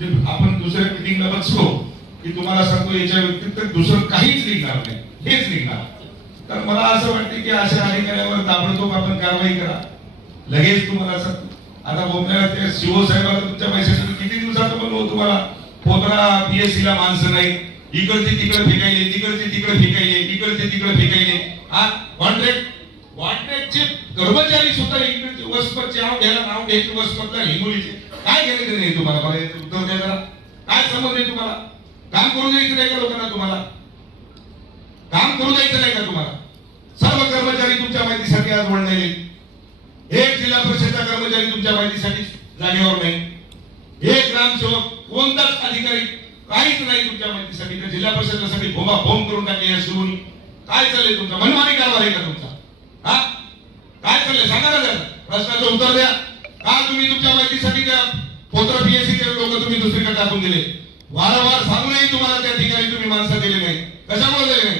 म्हणजे आपण दुसऱ्या मिटिंगला बसलो की तुम्हाला सांगतो याच्या व्यतिरिक्त दुसरं काहीच निघणार नाही, हेच निघणार. तर मला असं वाटतं की अशा अधिकाऱ्यावर ताबडतोब आपण कारवाई करा. लगेच तुम्हाला सांगतो आता बोमण्याला त्या शिव साहेबाला तुमच्या पैशासाठी किती दिवसात म्हणलो तुम्हाला पोतरा पीएससी ला माणसं नाही, इकडचे तिकडे फेकायले, तिकडचे तिकडे फेकायले, इकडचे तिकडे फेकायले. हा कॉन्ट्रॅक्टचे कर्मचारी सुद्धा इकडचे वसमतचे नाव घ्यायचे वसमतला हिंगोलीचे काय केले नाही तुम्हाला? मला उत्तर द्या जरा. काय समज आहे तुम्हाला? काम करू द्यायचं नाही का लोकांना? तुम्हाला काम करू द्यायचं नाही का तुम्हाला? सर्व कर्मचारी तुमच्या माहितीसाठी आज वळलेले. एक जिल्हा परिषदचा कर्मचारी तुमच्या माहितीसाठी जागेवर नाही, एक ग्रामसेवक कोणताच अधिकारी काहीच नाही तुमच्या माहितीसाठी. त्या जिल्हा परिषदेसाठी भोमा भोम करून टाकले या सुरूनी. काय चाललंय तुमचा? मनमानी कारभार आहे का तुमचा? हा काय चाललंय सांगा ना जरा, प्रश्नाचं उत्तर द्या. का तुम्ही तुमच्या माहितीसाठी त्या पोत्र पीएससीचे लोक तुम्ही दुसरीकडे टाकून दिले? वारंवार सांगूनही तुम्हाला त्या ठिकाणी तुम्ही माणसं दिले नाही. कशामुळे दिले नाही?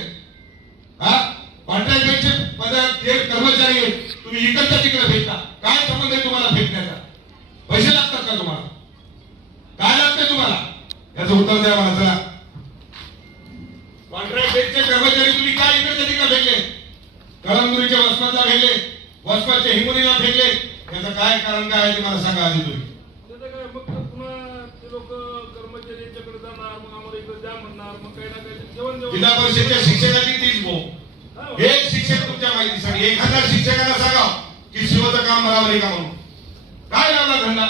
हा कॉन्ट्रॅक्ट बेसचे जे कर्मचारी आहेत तुम्ही इकडच्या तिकडे फेकता. काय संबंध आहे तुम्हाला फेकण्याचा? पैसे लागतात का तुम्हाला? काय लागते तुम्हाला? याचं उत्तर द्या मला. चला, कॉन्ट्रॅक्ट बेसचे कर्मचारी तुम्ही काय इकडच्या तिकडे फेकले? कळमनुरीच्या वसमतला फेकले, वसमतच्या हिंगोलीला फेकले. याचं काय कारण काय आहे ते मला सांगा आधी तुम्ही. जिल्हा परिषदेच्या शिक्षकाची तीच भो. एक शिक्षक तुमच्या माहितीसाठी एखाद्या शिक्षकाला सांगा की शिवचं काम बरोबर आहे का म्हणून. काय लावला धंदा?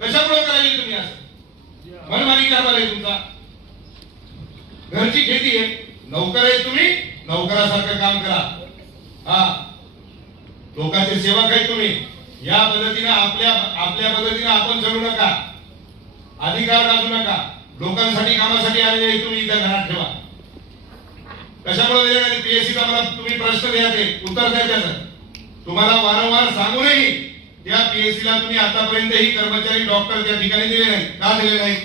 कशामुळे करायला तुम्ही असं? मनमानी कारभार आहे तुमचा. घरची खेती आहे, नोकर आहे तुम्ही, नोकरासारखं काम करा. हा लोकांचे सेवक आहे तुम्ही. या पद्धतीने आपल्या पद्धतीने आपण जगू नका, अधिकार गाजू नका. लोकांसाठी कामासाठी आलेले तुम्ही इथं घरात ठेवा. कशामुळे पीएससीचा मला तुम्ही प्रश्न द्या, ते उत्तर द्या त्याचं. तुम्हाला वारंवार सांगूनही त्या पीएससीला तुम्ही आतापर्यंत ही कर्मचारी डॉक्टर त्या ठिकाणी दिले नाही. का दिले नाही?